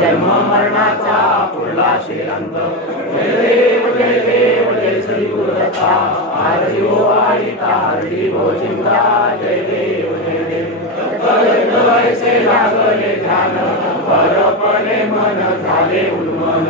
जन्म मरणाचा पुढला शेरांत जय देव जय देव जय श्री गुरुदत्ता चिंता जय देव जय देव लागले ध्यान परपणे मन झाले उन्मन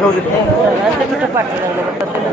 ছোট পাচ্ছি